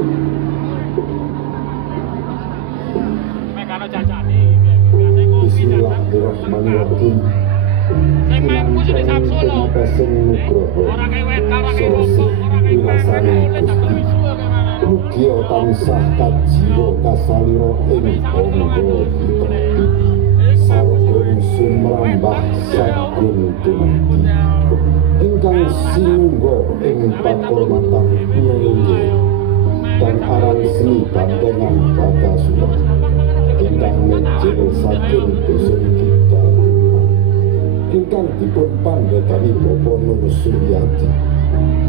Bismillahirrahmanirrahim. Sing main musuh di Samsul lho. Ora kewet karo kelompok, ora kewet karo Mugi tansah kajiwa kasalira ing bangga sareng sumrambah sagung dumadi ingkang sinungga ing pakurmatan nulungi dan aran seni bantengan kata surat ingkang mejel saking dusun kita ingkang dipun pandhetani Bapak Nur Suryadi.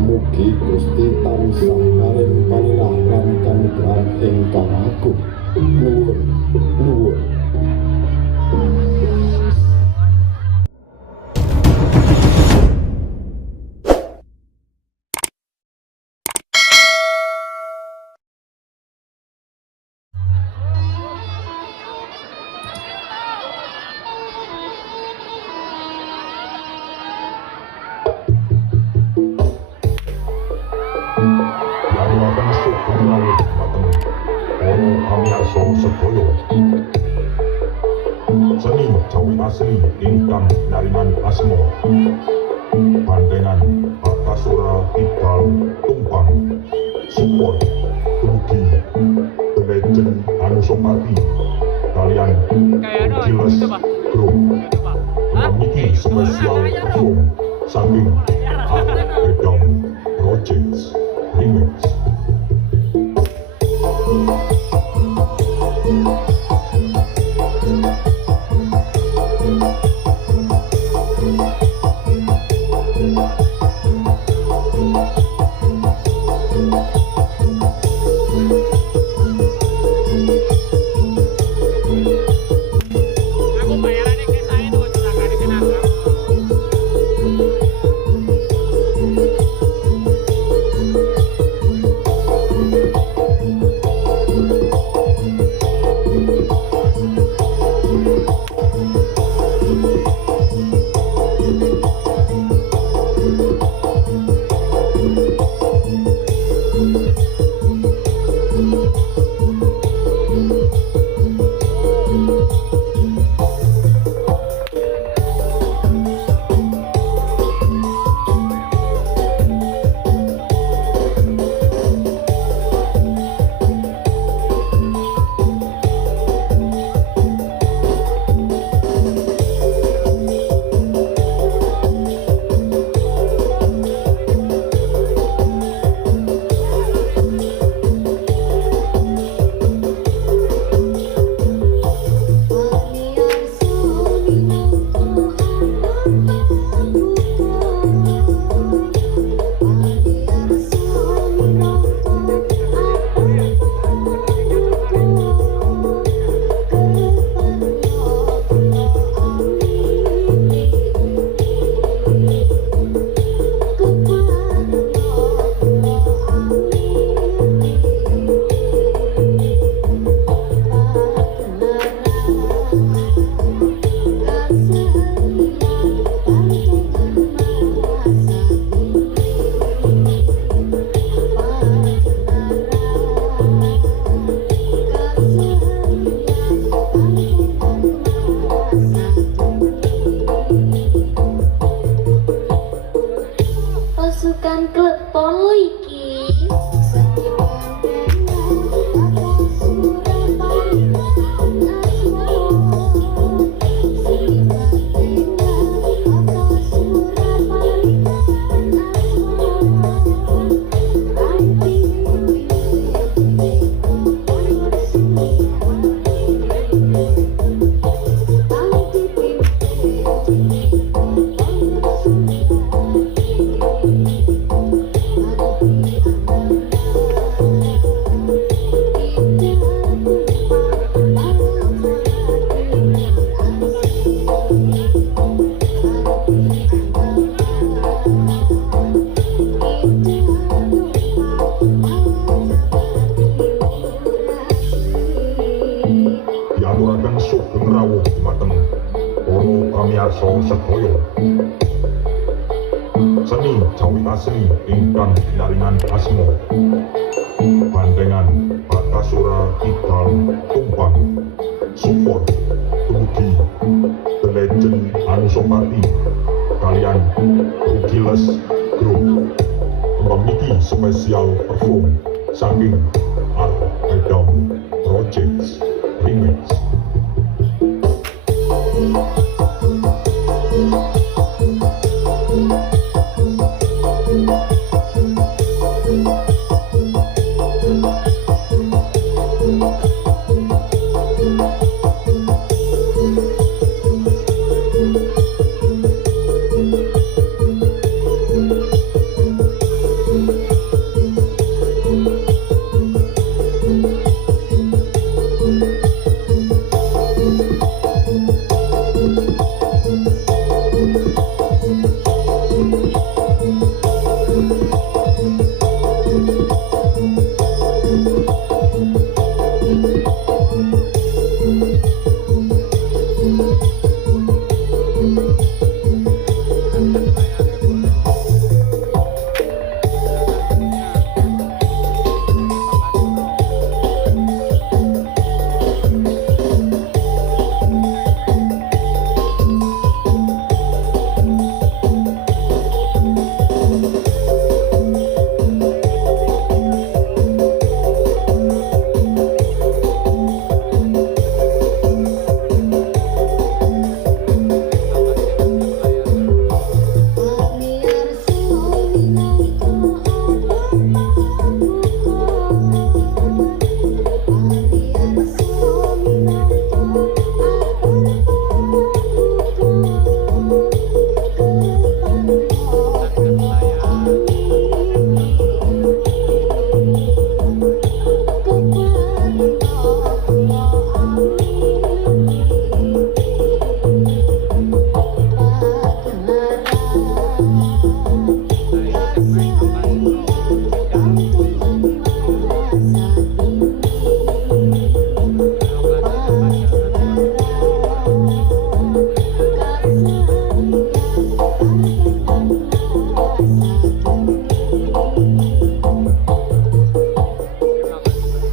Mugi Gusti tansah paring panilah lan kanugrahan ingkang agung. Nuwun, nuwun. Seni Jawi asli ingkang naringan asma bandengan Bakasura Tidal Tumpang support dumugi The Legend Anusapati kalian Giles Group memiliki spesial perform saking Bedong Projects Remix. Seni Jawi asli ingkang naringan asma bandengan Tembang niki spesial perform saking Art Adam Projects Remix.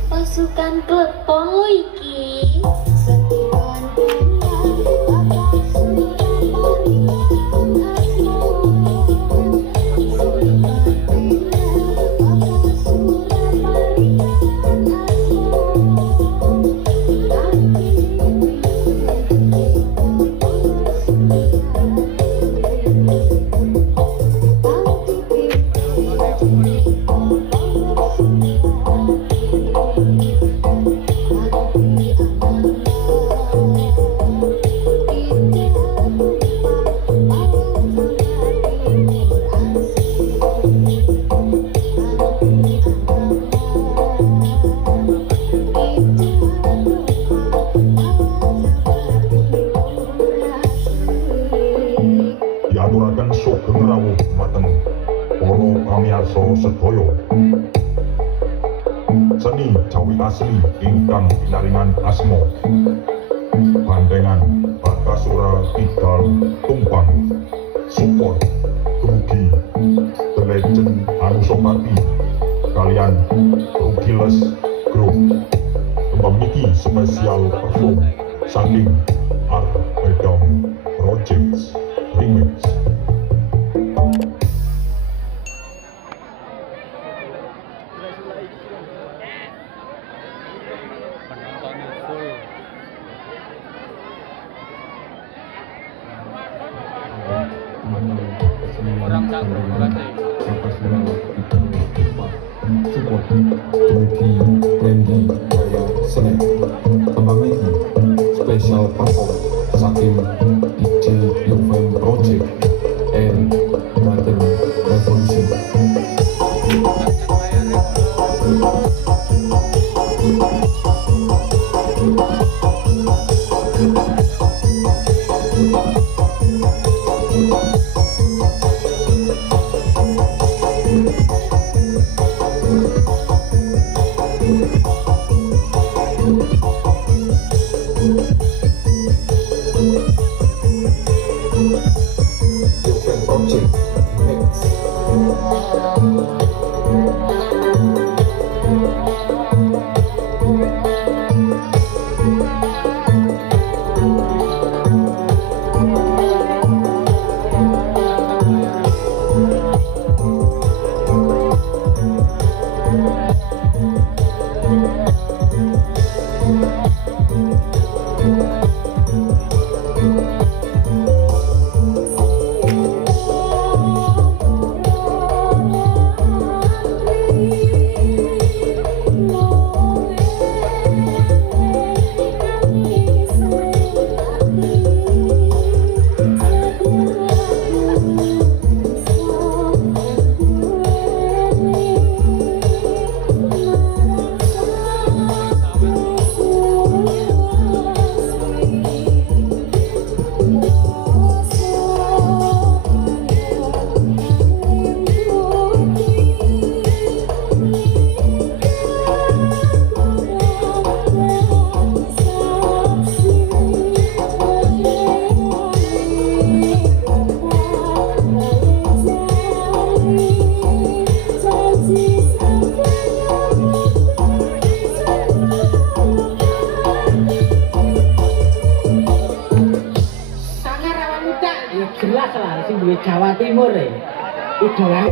Pasukan Klepon iki setiwan kendang bakal Surabaya asmo Diaturaken sugeng rawuh mateng para pamirsa sedaya. Seni Jawi asli ingkang pinaringan asma Bandengan Batasura Kidal Tumpang support dumugi The Legend Anusapati kalian Rugiles Group. Tembang niki spesial perform saking Art Adam Projects Remix. Orang sanggup berarti. Support Dumugi Randy Jaya Senen. Tembang niki spesial perform saking DJ Yuven Project and Brother Revolution. dolan.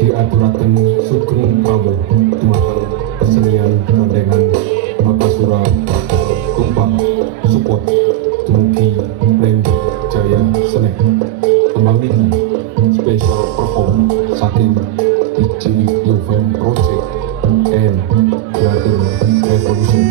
Diaturaken sugeng rawuh dumateng kesenian gandengan Bakasura tumpang support dumugi Randy Jaya Sene. Tembang niki special perform saking DJ Yovem Project and Brother Revolution.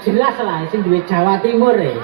Jelas lah sing duwe Jawa Timur ya.